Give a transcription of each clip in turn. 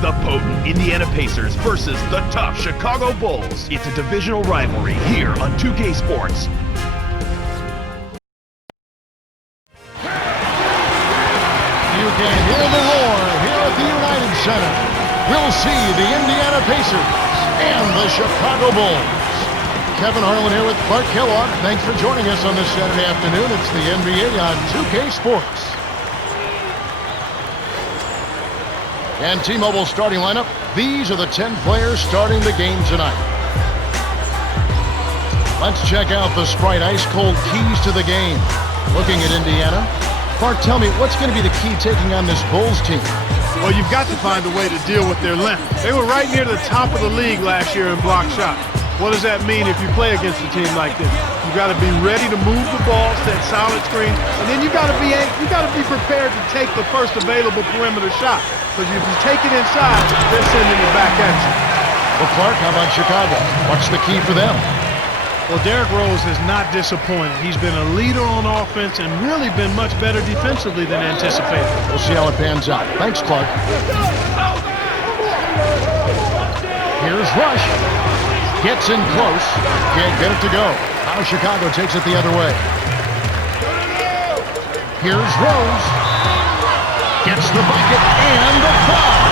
The potent Indiana Pacers versus the tough Chicago Bulls. It's a divisional rivalry here on 2K Sports. You can hear the roar here at the United Center. We'll see the Indiana Pacers and the Chicago Bulls. Kevin Harlan here with Clark Kellogg. Thanks for joining us on this Saturday afternoon. It's the NBA on 2K Sports. And T-Mobile starting lineup. These are the 10 players starting the game tonight. Let's check out the Sprite ice-cold keys to the game. Looking at Indiana. Clark, tell me, what's going to be the key taking on this Bulls team? Well, you've got to find a way to deal with their length. They were right near the top of the league last year in block shots. What does that mean if you play against a team like this? You've got to be ready to move the ball, set solid screens, and then you've got to be prepared to take the first available perimeter shot. Because if you take it inside, they're sending it back at you. Well, Clark, how about Chicago? What's the key for them? Well, Derrick Rose has not disappointed. He's been a leader on offense and really been much better defensively than anticipated. We'll see how it pans out. Thanks, Clark. Here's Rush. Gets in close. Can't get it to go. Now Chicago takes it the other way. Here's Rose. Gets the bucket and the foul.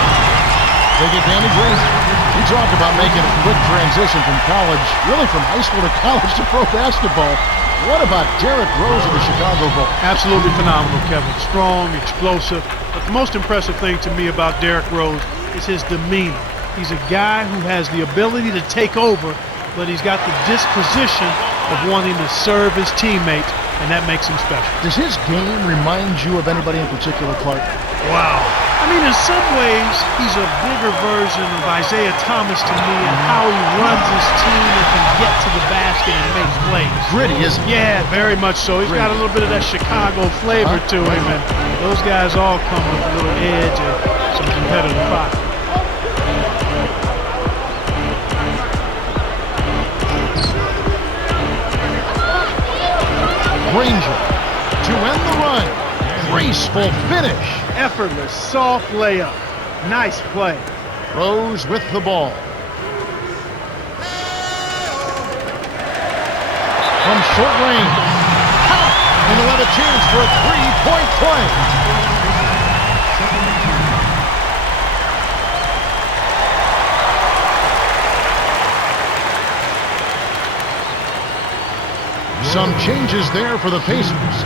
Take advantage of. We talked about making a quick transition from college, really from high school to college to pro basketball. What about Derrick Rose of the Chicago Bulls? Absolutely phenomenal, Kevin. Strong, explosive. But the most impressive thing to me about Derrick Rose is his demeanor. He's a guy who has the ability to take over, but he's got the disposition of wanting to serve his teammates, and that makes him special. Does his game remind you of anybody in particular, Clark? Wow. I mean, in some ways, he's a bigger version of Isaiah Thomas to me in how he runs his team and can get to the basket and make plays. Gritty, isn't he? Yeah, very much so. He's got a little bit of that Chicago flavor to him, and those guys all come with a little edge and some competitive fire. Granger to end the run. Graceful finish. Effortless, soft layup. Nice play. Rose with the ball. From short range. And he'll have a chance for a three-point play. Some changes there for the Pacers.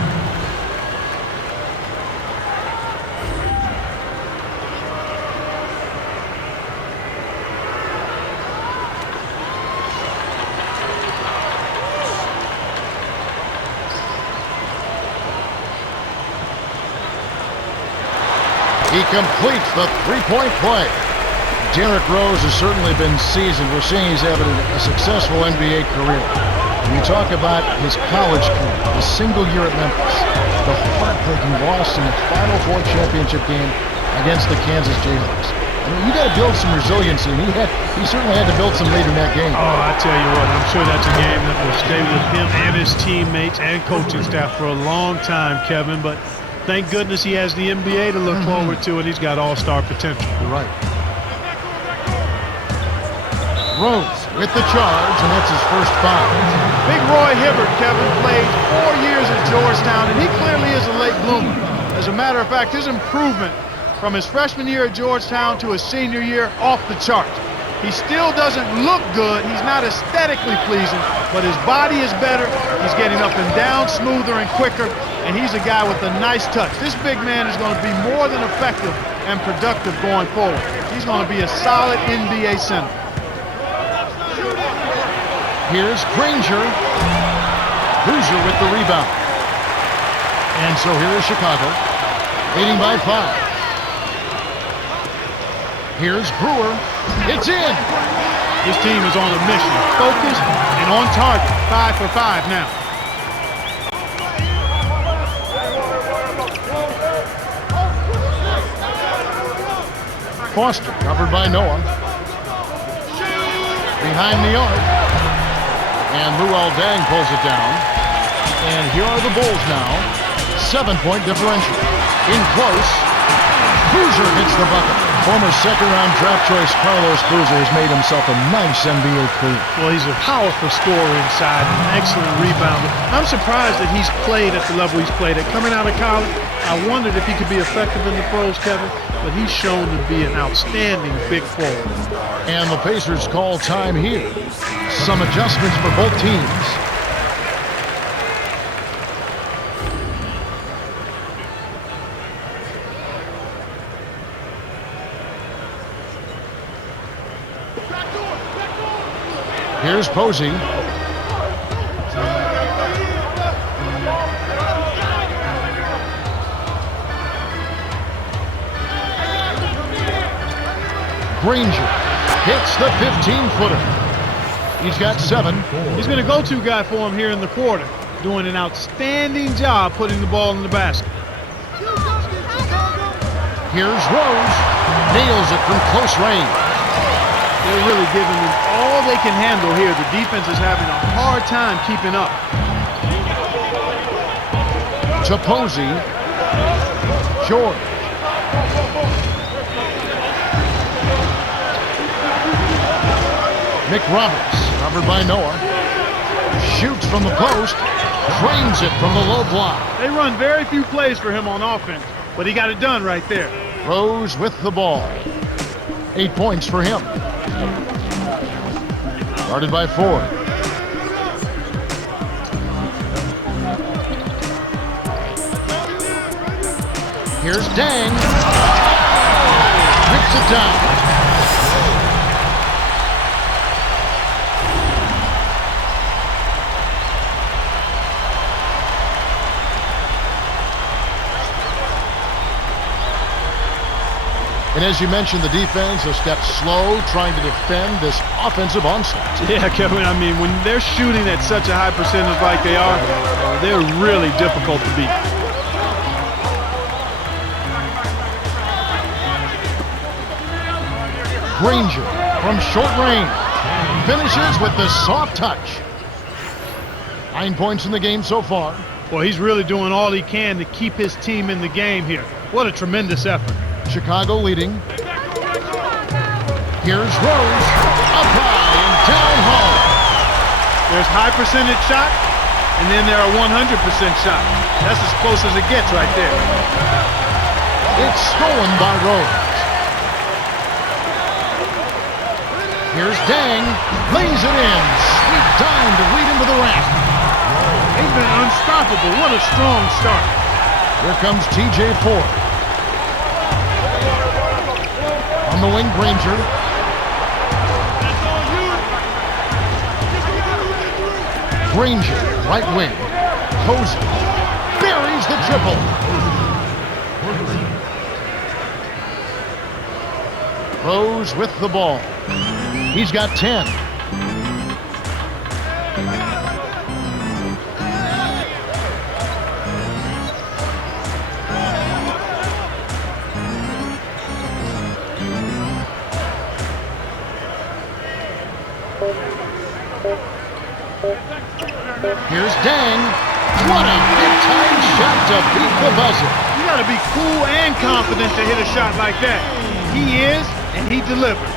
He completes the three-point play. Derrick Rose has certainly been seasoned. We're seeing he's having a successful NBA career. When you talk about his college career, the single year at Memphis, the heartbreaking loss in the Final Four championship game against the Kansas Jayhawks. I mean, you got to build some resiliency, and he certainly had to build some lead in that game. Oh, I tell you what, I'm sure that's a game that will stay with him and his teammates and coaching staff for a long time, Kevin. But thank goodness he has the NBA to look forward to, and he's got all-star potential. You're right. Rose with the charge, and that's his first foul. Big Roy Hibbert, Kevin, played 4 years at Georgetown, and he clearly is a late bloomer. As a matter of fact, his improvement from his freshman year at Georgetown to his senior year, off the charts. He still doesn't look good. He's not aesthetically pleasing, but his body is better. He's getting up and down smoother and quicker, and he's a guy with a nice touch. This big man is going to be more than effective and productive going forward. He's going to be a solid NBA center. Here's Granger. Boozer with the rebound. And so here is Chicago, leading by 5. Here's Brewer. It's in. This team is on a mission, focused and on target. 5 for 5 now. Foster covered by Noah. Behind the arc. And Luol Deng pulls it down. And here are the Bulls now. 7-point differential. In close. Boozer hits the bucket. Former second-round draft choice Carlos Boozer has made himself a nice NBA career. Well, he's a powerful scorer inside, an excellent rebounder. I'm surprised that he's played at the level he's played at. Coming out of college, I wondered if he could be effective in the pros, Kevin, but he's shown to be an outstanding big forward. And the Pacers call time here. Some adjustments for both teams. Here's Posey. Granger hits the 15-footer. He's got 7. He's been a go-to guy for him here in the quarter, doing an outstanding job putting the ball in the basket. Here's Rose. Nails it from close range. They're really giving them all they can handle here. The defense is having a hard time keeping up. To Posey. George. Nick Roberts, covered by Noah. Shoots from the post. Drains it from the low block. They run very few plays for him on offense, but he got it done right there. Rose with the ball. 8 points for him. Guarded by Ford. Here's Dang. Rips it down. And as you mentioned, the defense has stepped slow trying to defend this offensive onslaught. Yeah, Kevin, I mean, when they're shooting at such a high percentage like they are, they're really difficult to beat. Granger from short range finishes with the soft touch. 9 points in the game so far. Well, he's really doing all he can to keep his team in the game here. What a tremendous effort. Chicago leading. Here's Rose. Up high and down home. There's high percentage shot, and then there are 100% shots. That's as close as it gets right there. It's stolen by Rose. Here's Dang. Lays it in. Sweet dime to lead into the rack. They've been unstoppable. What a strong start. Here comes TJ Ford. On the wing, Granger. Granger, right wing. Posey buries the triple. Rose with the ball. He's got 10. Here's Dang. What a big-time shot to beat the buzzer. You got to be cool and confident to hit a shot like that. He is, and he delivered.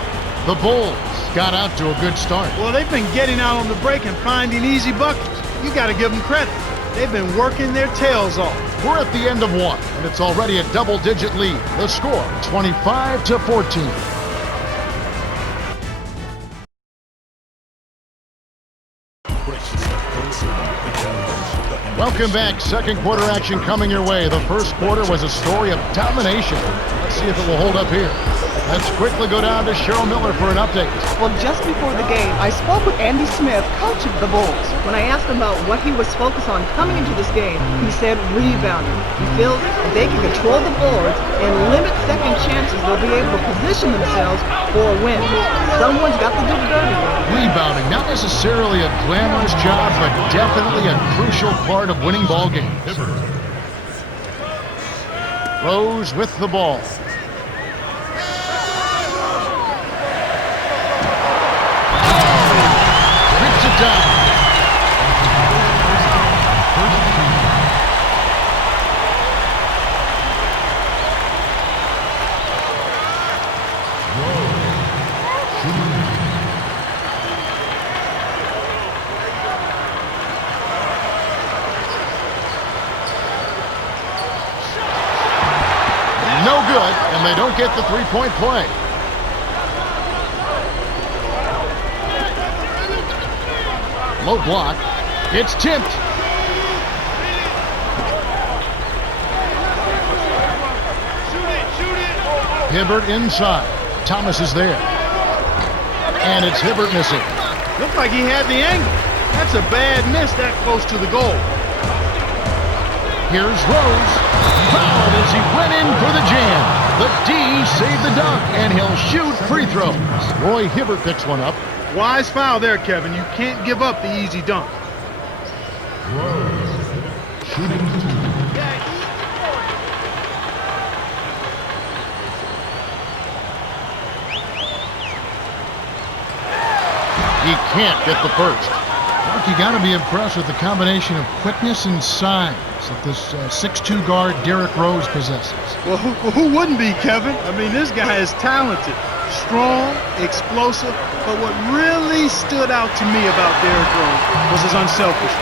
The Bulls got out to a good start. Well, they've been getting out on the break and finding easy buckets. You got to give them credit. They've been working their tails off. We're at the end of one, and it's already a double-digit lead. The score, 25-14. Welcome back. Second quarter action coming your way. The first quarter was a story of domination. Let's see if it will hold up here. Let's quickly go down to Cheryl Miller for an update. Well, just before the game, I spoke with Andy Smith, coach of the Bulls. When I asked him about what he was focused on coming into this game, he said rebounding. He feels if they can control the boards and limit second chances, they'll be able to position themselves for a win. Someone's got to do the dirty work. Rebounding, not necessarily a glamorous job, but definitely a crucial part of winning ball games. Rose with the ball. Rips it down. don't get the three-point play. Low block. It's tipped. Hibbert inside. Thomas is there. And it's Hibbert missing. Looked like he had the angle. That's a bad miss that close to the goal. Here's Rose. Fouled as he went in for the jam. The D saved the dunk, and he'll shoot free throws. Roy Hibbert picks one up. Wise foul there, Kevin. You can't give up the easy dunk. Shooting two. He can't get the first. Mark, you got to be impressed with the combination of quickness and size that this 6'2 guard Derrick Rose possesses. Well, who wouldn't be, Kevin? I mean, this guy is talented, strong, explosive, but what really stood out to me about Derrick Rose was his unselfishness,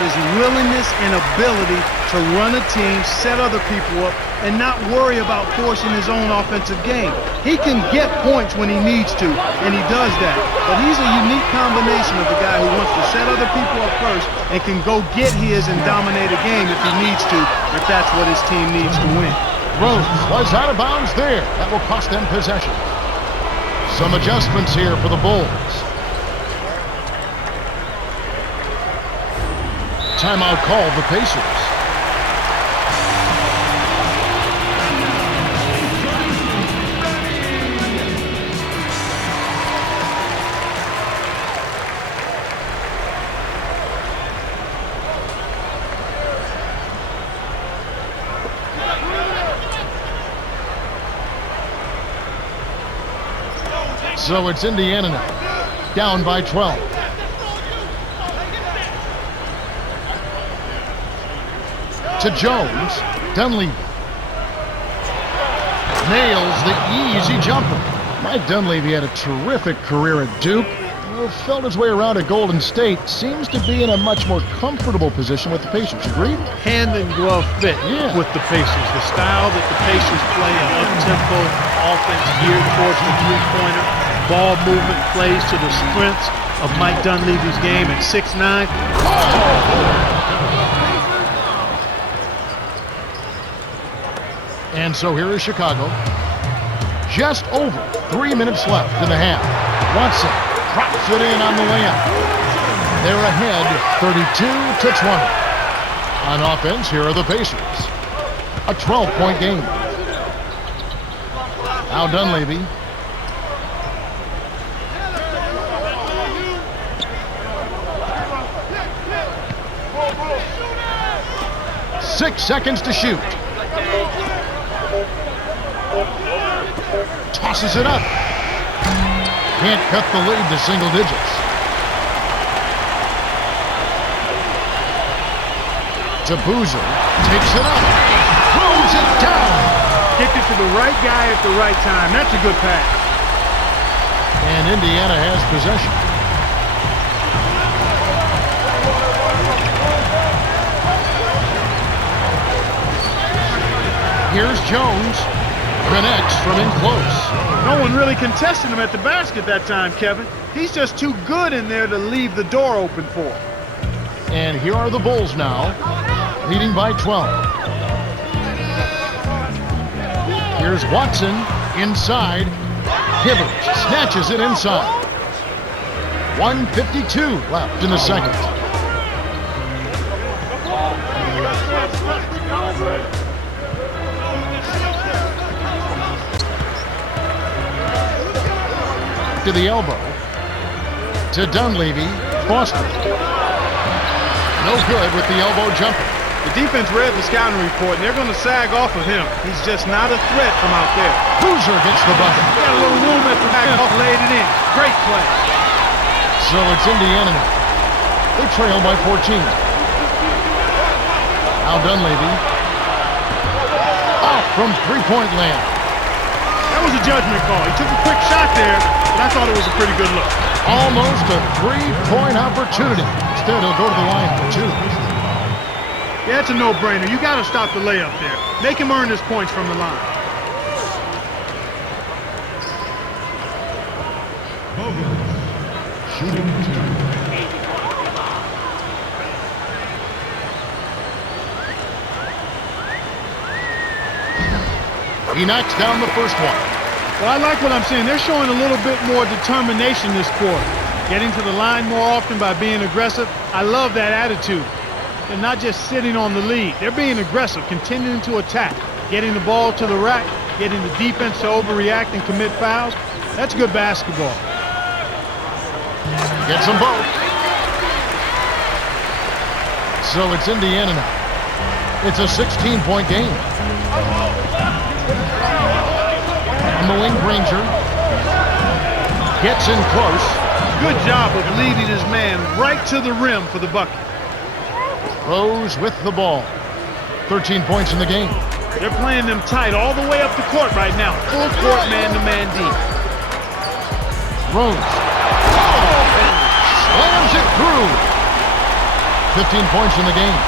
his willingness and ability to run a team, set other people up, and not worry about forcing his own offensive game. He can get points when he needs to, and he does that. But he's a unique combination of the guy who wants to set other people up first and can go get his and dominate a game if he needs to, if that's what his team needs to win. Rose was out of bounds there. That will cost them possession. Some adjustments here for the Bulls. Timeout called the Pacers. So it's Indiana now, down by 12. To Jones, Dunleavy. Nails the easy jumper. Mike Dunleavy had a terrific career at Duke. Felt his way around at Golden State. Seems to be in a much more comfortable position with the Pacers. Agreed? Hand and glove fit with the Pacers. The style that the Pacers play, an up-tempo offense geared towards the three-pointer. Ball movement plays to the strengths of Mike Dunleavy's game at 6'9". And so here is Chicago. Just over 3 minutes left in the half. Watson drops it in on the layup. They're ahead 32-20. On offense, here are the Pacers. A 12-point game. Now Dunleavy. Six seconds to shoot. Tosses it up. Can't cut the lead to single digits. To Boozer. Takes it up. Throws it down. Kicked it to the right guy at the right time. That's a good pass. And Indiana has possession. Here's Jones. Connects from in close. No one really contested him at the basket that time, Kevin. He's just too good in there to leave the door open for him. And here are the Bulls now, leading by 12. Here's Watson inside. Hibbert snatches it inside. 1:52 left in the second. To the elbow. To Dunleavy. Foster. No good with the elbow jumper. The defense read the scouting report, and they're going to sag off of him. He's just not a threat from out there. Boozer gets the bucket. Got a little room at the back, laid it in. Great play. So it's Indiana now. They trail by 14. Now Dunleavy. Off from three-point land. That was a judgment call. He took a quick shot there, but I thought it was a pretty good look. Almost a three-point opportunity. Instead, he'll go to the line for two. Yeah, it's a no-brainer. You got to stop the layup there. Make him earn his points from the line. Shooting 2. He knocks down the first one. Well, I like what I'm seeing. They're showing a little bit more determination this quarter. Getting to the line more often by being aggressive. I love that attitude. They're not just sitting on the lead. They're being aggressive, continuing to attack, getting the ball to the rack, getting the defense to overreact and commit fouls. That's good basketball. Gets them both. So it's Indiana now. It's a 16-point game. On the wing, Granger gets in close. Good job of leading his man right to the rim for the bucket. Rose with the ball. 13 points in the game. They're playing them tight all the way up the court right now. Full court man-to-man deep. Rose. Oh! Slams it through. 15 points in the game.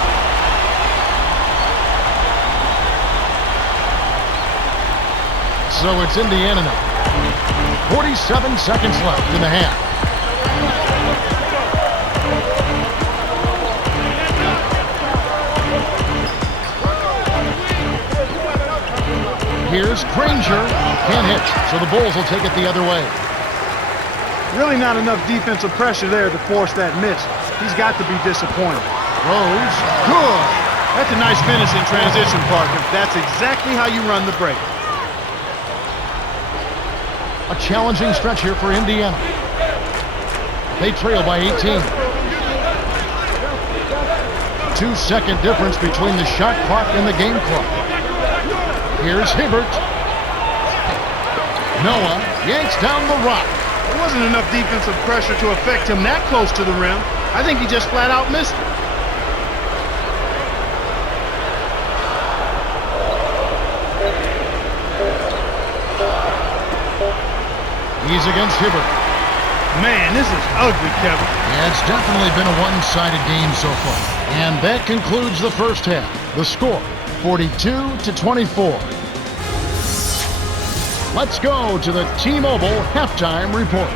So it's Indiana now. 47 seconds left in the half. Here's Granger. Can't hit, so the Bulls will take it the other way. Really not enough defensive pressure there to force that miss. He's got to be disappointed. Rose. Good. That's a nice finish in transition, Parker. That's exactly how you run the break. A challenging stretch here for Indiana. They trail by 18. 2-second difference between the shot clock and the game clock. Here's Hibbert. Noah yanks down the rock. There wasn't enough defensive pressure to affect him that close to the rim. I think he just flat out missed it. He's against Hibbert. Man, this is ugly, Kevin. Yeah, it's definitely been a one-sided game so far. And that concludes the first half. The score, 42-24. Let's go to the T-Mobile halftime report.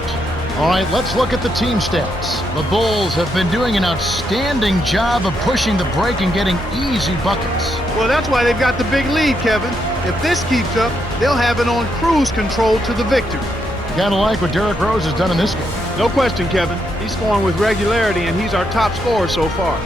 All right, let's look at the team stats. The Bulls have been doing an outstanding job of pushing the break and getting easy buckets. Well, that's why they've got the big lead, Kevin. If this keeps up, they'll have it on cruise control to the victory. Gotta like what Derrick Rose has done in this game. No question, Kevin. He's scoring with regularity, and he's our top scorer so far.